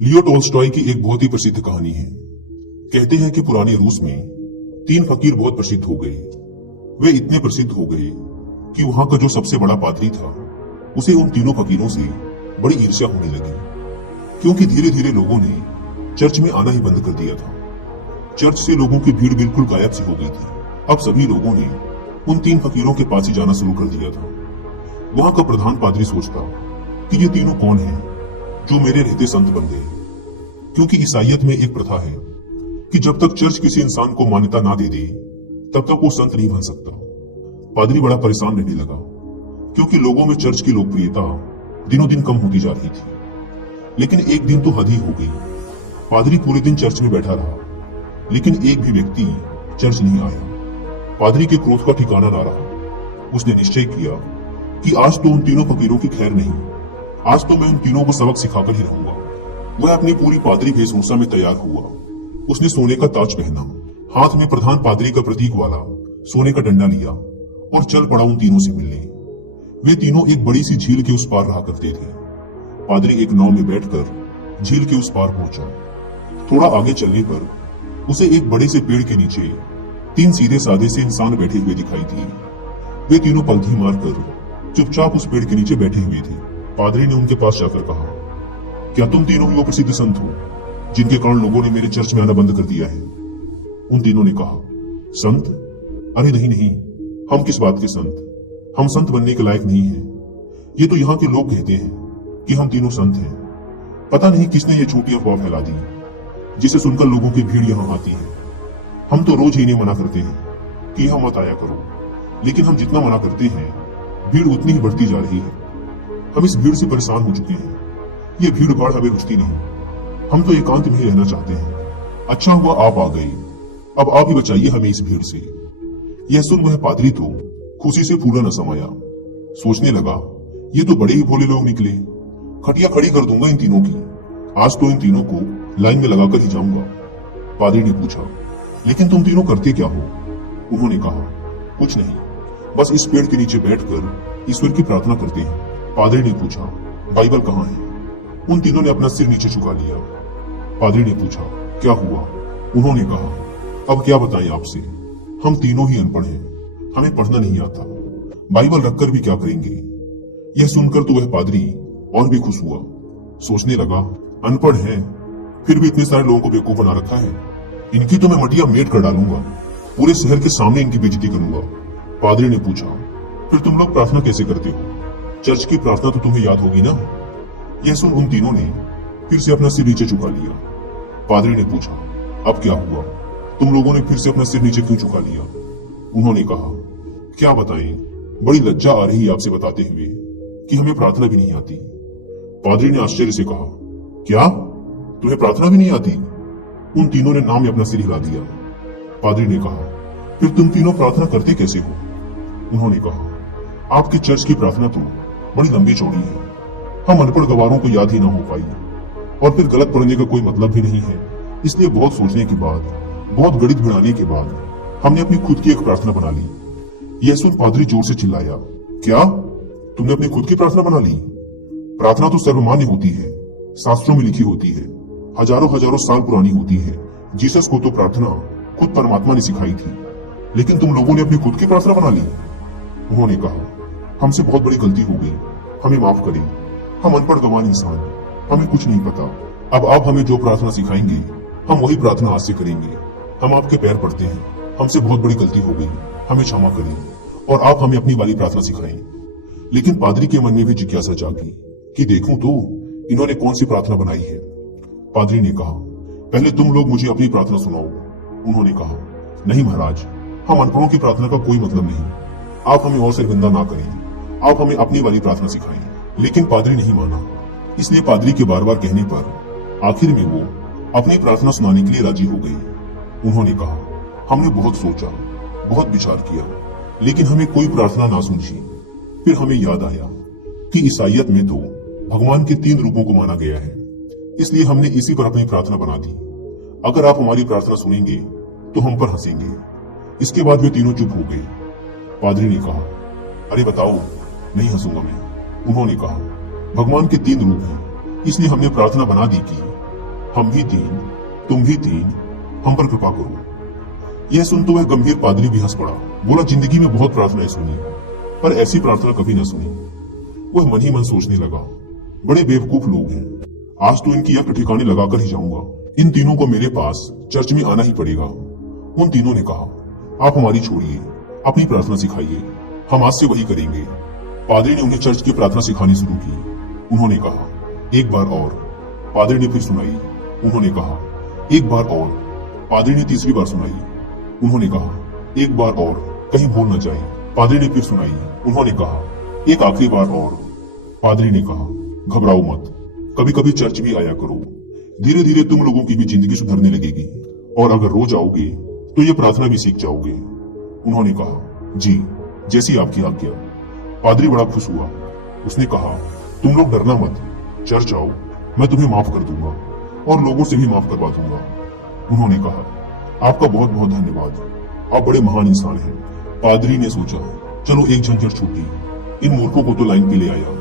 लियो Tolstoy की एक बहुत ही प्रसिद्ध कहानी है। कहते हैं कि पुराने रूस में तीन फकीर बहुत प्रसिद्ध हो गए। वे इतने प्रसिद्ध हो गए कि वहां का जो सबसे बड़ा पादरी था उसे उन तीनों फकीरों से बड़ी ईर्ष्या होने लगी, क्योंकि धीरे धीरे लोगों ने चर्च में आना ही बंद कर दिया था। चर्च से लोगों की भीड़ बिल्कुल गायब सी हो गई थी। अब सभी लोगों ने उन तीन फकीरों के पास ही जाना शुरू कर दिया था। वहां का प्रधान पादरी सोचता कि ये तीनों कौन हैं जो मेरे रहते संत बन गए, क्योंकि ईसाईयत में एक प्रथा है कि जब तक चर्च किसी इंसान को मान्यता ना दे दे तब तक वो संत नहीं बन सकता। पादरी बड़ा परेशान रहने लगा, क्योंकि लोगों में चर्च की लोकप्रियता दिनों दिन कम होती जा रही थी। लेकिन एक दिन तो हद ही हो गई। पादरी पूरे दिन चर्च में बैठा रहा, लेकिन एक भी व्यक्ति चर्च नहीं आया। पादरी के क्रोध का ठिकाना ना रहा। उसने निश्चय किया कि आज तो उन तीनों फकीरों की खैर नहीं, आज तो मैं उन तीनों को सबक सिखाकर ही रहूंगा। वह अपनी पूरी पादरी वेशभूषा में तैयार हुआ। उसने सोने का ताज पहना, हाथ में प्रधान पादरी का प्रतीक वाला सोने का डंडा लिया और चल पड़ा उन तीनों से मिलने। वे तीनों एक बड़ी सी झील के उस पार रहा करते थे। पादरी एक नाव में बैठकर झील के उस पार पहुंचा। थोड़ा आगे चलने पर उसे एक बड़े से पेड़ के नीचे तीन सीधे साधे से इंसान बैठे हुए दिखाई दिए। वे तीनों पलथी मारकर चुपचाप उस पेड़ के नीचे बैठे हुए थे। पादरी ने उनके पास जाकर कहा, क्या तुम तीनों ही वो प्रसिद्ध संत हो जिनके कारण लोगों ने मेरे चर्च में आना बंद कर दिया है? उन तीनों ने कहा, संत? अरे नहीं नहीं, हम किस बात के संत? हम संत बनने के लायक नहीं हैं। ये तो यहाँ के लोग कहते हैं कि हम तीनों संत हैं। पता नहीं किसने ये झूठी अफवाह फैला दी, जिसे सुनकर लोगों की भीड़ यहाँ आती है। हम तो रोज ही इन्हें मना करते हैं कि यहाँ मत आया करो, लेकिन हम जितना मना करते हैं भीड़ उतनी ही बढ़ती जा रही है। हम इस भीड़ से परेशान हो चुके हैं। ये भीड़ भाड़ हमें रुचती नहीं। हम तो एकांत में ही रहना चाहते हैं। अच्छा हुआ आप आ गए। अब आप ही बचाइए हमें इस भीड़ से। यह सुन वह पादरी तो खुशी से फूला न समाया। सोचने लगा, ये तो बड़े ही भोले लोग निकले। खटिया खड़ी कर दूंगा इन तीनों की। आज तो इन तीनों को लाइन में लगाकर ही जाऊंगा। पादरी ने पूछा, लेकिन तुम तीनों करते क्या हो? उन्होंने कहा, कुछ नहीं, बस इस पेड़ के नीचे बैठकर ईश्वर की प्रार्थना करते हैं। पादरी ने पूछा, बाइबल कहाँ है? उन तीनों ने अपना सिर नीचे झुका लिया। पादरी ने पूछा, क्या हुआ? उन्होंने कहा, अब क्या बताएं आपसे, हम तीनों ही अनपढ़ हैं, हमें पढ़ना नहीं आता। बाइबल रखकर भी क्या करेंगे? यह सुनकर तो वह पादरी और भी खुश हुआ। सोचने लगा, अनपढ़ हैं फिर भी इतने सारे लोगों को बेवकूफ बना रखा है। इनकी तो मैं मटिया मेट कर डालूंगा, पूरे शहर के सामने इनकी बेइज्जती करूंगा। पादरी ने पूछा, फिर तुम लोग प्रार्थना कैसे करते हो? चर्च की प्रार्थना तो तुम्हें याद होगी ना? यह सुन उन तीनों ने फिर से अपना सिर नीचे झुका लिया। पादरी ने पूछा, अब क्या हुआ? तुम लोगों ने फिर से अपना सिर नीचे क्यों झुका लिया? उन्होंने कहा, क्या बताएं, बड़ी लज्जा आ रही है आपसे बताते हुए कि हमें प्रार्थना भी नहीं आती। पादरी ने आश्चर्य से कहा, क्या तुम्हें प्रार्थना भी नहीं आती? उन तीनों ने नाम में अपना सिर हिला दिया। पादरी ने कहा, फिर तुम तीनों प्रार्थना करते कैसे हो? उन्होंने कहा, आपके चर्च की प्रार्थना तो बड़ी लंबी चौड़ी है, हम अनपढ़ गवारों को याद ही ना हो पाई, और फिर गलत पढ़ने का कोई मतलब भी नहीं है। इसलिए बहुत सोचने के बाद, बहुत गणित भिड़ाने के बाद हमने अपनी खुद की एक प्रार्थना बना ली। यह सुन पादरी जोर से चिल्लाया, क्या तुमने अपनी खुद की प्रार्थना बना ली? प्रार्थना तो सर्वमान्य होती है, शास्त्रों में लिखी होती है, हजारों हजारों साल पुरानी होती है। जीसस को तो प्रार्थना खुद परमात्मा ने सिखाई थी, लेकिन तुम लोगों ने अपनी खुद की प्रार्थना बना ली। उन्होंने कहा, हमसे बहुत बड़ी गलती हो गई, हमें माफ करें। हम अनपढ़ गंवार इंसान, हमें कुछ नहीं पता। अब आप हमें जो प्रार्थना सिखाएंगे हम वही प्रार्थना आज से करेंगे। हम आपके पैर पड़ते हैं, हमसे बहुत बड़ी गलती हो गई, हमें क्षमा करें और आप हमें अपनी वाली प्रार्थना सिखाएं। लेकिन पादरी के मन में भी जिज्ञासा जागी कि देखूं तो इन्होंने कौन सी प्रार्थना बनाई है। पादरी ने कहा, पहले तुम लोग मुझे अपनी प्रार्थना सुनाओ। उन्होंने कहा, नहीं महाराज, हम अनपढ़ों की प्रार्थना का कोई मतलब नहीं। आप हमें और शर्मिंदा ना करें, आप हमें अपनी वाली प्रार्थना सिखाएं। लेकिन पादरी नहीं माना। इसलिए पादरी के बार बार कहने पर आखिर में वो अपनी प्रार्थना सुनाने के लिए राजी हो गई। उन्होंने कहा, हमने बहुत सोचा, बहुत विचार किया, लेकिन हमें कोई प्रार्थना ना सूझी। फिर हमें याद आया कि ईसाईयत में तो भगवान के तीन रूपों को माना गया है, इसलिए हमने इसी पर अपनी प्रार्थना बना दी। अगर आप हमारी प्रार्थना सुनेंगे तो हम पर हंसेंगे। इसके बाद वे तीनों चुप हो गए। पादरी ने कहा, अरे बताओ, नहीं हंसूंगा मैं। उन्होंने कहा, भगवान के तीन रूप हैं, इसलिए हमने प्रार्थना बना दी कि हम भी तीन, तुम भी तीन, हम पर कृपा करो। यह सुन तो वह गंभीर पादरी भी हंस पड़ा। बोला, जिंदगी में बहुत प्रार्थनाएं सुनी, पर ऐसी प्रार्थना कभी न सुनी। वह मन ही मन सोचने लगा, बड़े बेवकूफ लोग हैं, आज तो इनकी यह ठिकाने लगाकर ही जाऊंगा। इन तीनों को मेरे पास चर्च में आना ही पड़ेगा। उन तीनों ने कहा, आप हमारी छोड़िए, अपनी प्रार्थना सिखाइए, हम आज से वही करेंगे। पादरी ने उन्हें चर्च की प्रार्थना सिखानी शुरू की। उन्होंने कहा, एक बार और। पादरी ने फिर सुनाई। उन्होंने कहा, एक बार और। पादरी ने तीसरी बार सुनाई। उन्होंने कहा, एक बार और, कहीं भूल न जाए। पादरी ने फिर सुनाई। उन्होंने कहा, एक आखिरी बार और। पादरी ने कहा, घबराओ मत, कभी कभी चर्च भी आया करो, धीरे धीरे तुम लोगों की भी जिंदगी सुधरने लगेगी, और अगर रोज आओगे तो ये प्रार्थना भी सीख जाओगे। उन्होंने कहा, जी, जैसी आपकी आज्ञा। पादरी बड़ा खुश हुआ। उसने कहा, तुम लोग डरना मत, चर्च आओ, मैं तुम्हें माफ कर दूंगा और लोगों से भी माफ करवा दूंगा। उन्होंने कहा, आपका बहुत बहुत धन्यवाद, आप बड़े महान इंसान हैं। पादरी ने सोचा, चलो एक झंझट छूटी, इन मूर्खों को तो लाइन पे ले आया।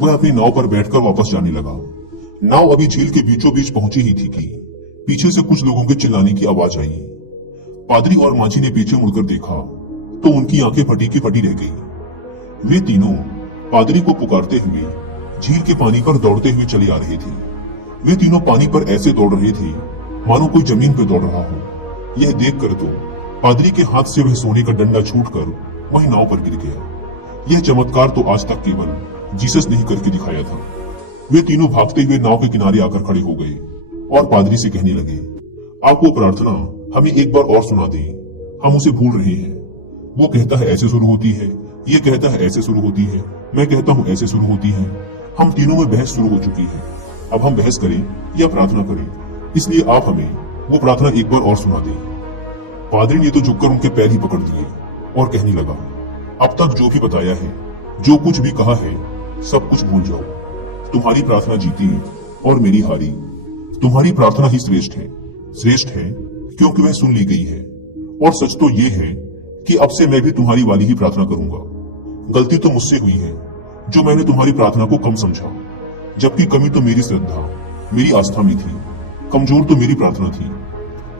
वह अपनी नाव पर बैठकर वापस जाने लगा। नाव अभी झील के बीचों बीच पहुंची ही थी कि पीछे से कुछ लोगों के चिल्लाने की आवाज आई। पादरी और माझी ने पीछे मुड़कर देखा तो उनकी आंखें फटी की फटी रह गई। वे तीनों पादरी को पुकारते हुए झील के पानी पर दौड़ते हुए चले आ रहे थे। वे तीनों पानी पर ऐसे दौड़ रहे थे मानो कोई जमीन पर दौड़ रहा हो। यह देखकर तो पादरी के हाथ से वह सोने का डंडा छूटकर वहीं नाव पर गिर गया। यह चमत्कार तो आज तक केवल जीसस ने ही करके दिखाया था। वे तीनों भागते हुए नाव के किनारे आकर खड़े हो गए और पादरी से कहने लगे, आप वो प्रार्थना हमें एक बार और सुना दें, हम उसे भूल रहे हैं। वो कहता है ऐसे शुरू होती है, ये कहता है ऐसे शुरू होती है, मैं कहता हूँ ऐसे शुरू होती है। हम तीनों में बहस शुरू हो चुकी है। अब हम बहस करें या प्रार्थना करें, इसलिए आप हमें वो प्रार्थना एक बार और सुना दें। पादरी ने तो झुककर उनके पैर ही पकड़ दिए और कहने लगा, अब तक जो भी बताया है, जो कुछ भी कहा है, सब कुछ भूल जाओ। तुम्हारी प्रार्थना जीती और मेरी हारी। तुम्हारी प्रार्थना ही श्रेष्ठ है। श्रेष्ठ है क्योंकि वह सुन ली गई है, और सच तो ये है कि अब से मैं भी तुम्हारी वाली ही प्रार्थना करूंगा। गलती तो मुझसे हुई है जो मैंने तुम्हारी प्रार्थना को कम समझा, जबकि कमी तो मेरी श्रद्धा, मेरी आस्था में थी, कमजोर तो मेरी प्रार्थना थी।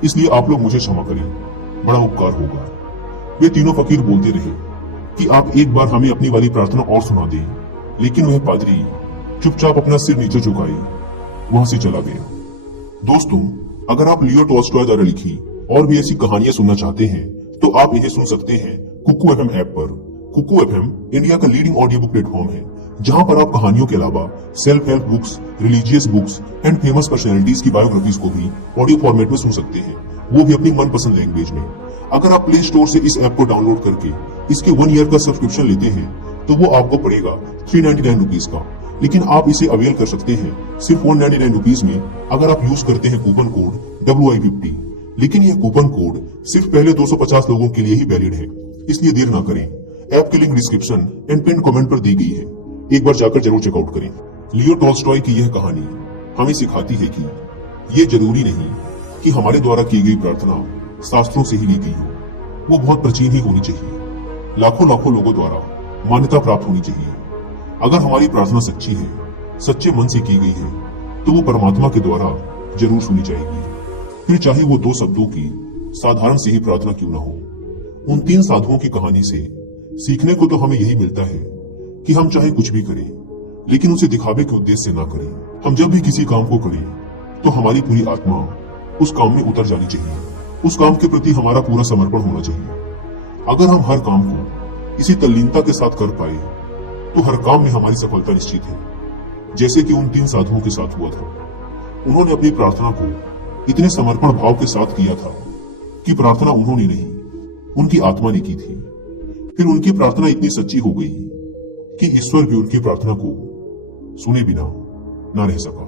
इसलिए आप लोग मुझे क्षमा करें, बड़ा उपकार होगा। वे तीनों फकीर बोलते रहे कि आप एक बार हमें अपनी वाली प्रार्थना और सुना दें, लेकिन वह पादरी चुपचाप अपना सिर नीचे झुकाए वहां से चला गया। दोस्तों, अगर आप लियो टॉल्स्टॉय द्वारा लिखी और भी ऐसी कहानियां सुनना चाहते हैं तो आप इन्हें सुन सकते हैं कुकू एफएम ऐप पर। कुकू एफएम इंडिया का लीडिंग ऑडियो बुक प्लेटफॉर्म है, जहां पर आप कहानियों के अलावा self help books, religious books and famous personalities की बायोग्राफीज को भी ऑडियो फॉर्मेट में सुन सकते हैं, वो भी अपनी मनपसंद लैंग्वेज में। अगर आप प्ले स्टोर से इस ऐप को डाउनलोड करके इसके 1 ईयर का सब्सक्रिप्शन लेते हैं तो वो आपको पड़ेगा 399 रुपीज का, लेकिन आप इसे अवेल कर सकते हैं सिर्फ 199 रुपीज में अगर आप यूज करते हैं कूपन कोड WI50। लेकिन यह कूपन कोड सिर्फ पहले 250 लोगों के लिए ही वैलिड है, इसलिए देर ना करें। ऐप की link description and pin comment पर दी गई है, एक बार जाकर जरूर चेकआउट करें। लियो टॉल्स्टॉय की यह कहानी हमें सिखाती है कि ये जरूरी नहीं कि हमारे द्वारा की गई प्रार्थना शास्त्रों से ही ली गई हो, वो बहुत प्राचीन ही होनी चाहिए, लाखों लाखों लोगों द्वारा मान्यता प्राप्त होनी चाहिए। अगर हमारी प्रार्थना सच्ची है, सच्चे मन से की गई है, तो वो परमात्मा के द्वारा जरूर सुनी जाएगी, फिर चाहे वो 2 शब्दों की साधारण सी ही प्रार्थना क्यों ना हो। उन 3 साधुओं की कहानी से सीखने को तो हमें यही मिलता है कि हम चाहे कुछ भी करें, लेकिन उसे दिखावे के उद्देश्य से ना करें। हम जब भी किसी काम को करें तो हमारी पूरी आत्मा उस काम में उतर जानी चाहिए, उस काम के प्रति हमारा पूरा समर्पण होना चाहिए। अगर हम हर काम को इसी तल्लीनता के साथ कर पाए तो हर काम में हमारी सफलता निश्चित है, जैसे कि उन 3 साधुओं के साथ हुआ था। उन्होंने अपनी प्रार्थना को इतने समर्पण भाव के साथ किया था कि प्रार्थना उन्होंने नहीं, उनकी आत्मा ने की थी। फिर उनकी प्रार्थना इतनी सच्ची हो गई कि ईश्वर भी उनकी प्रार्थना को सुने बिना ना रह सका।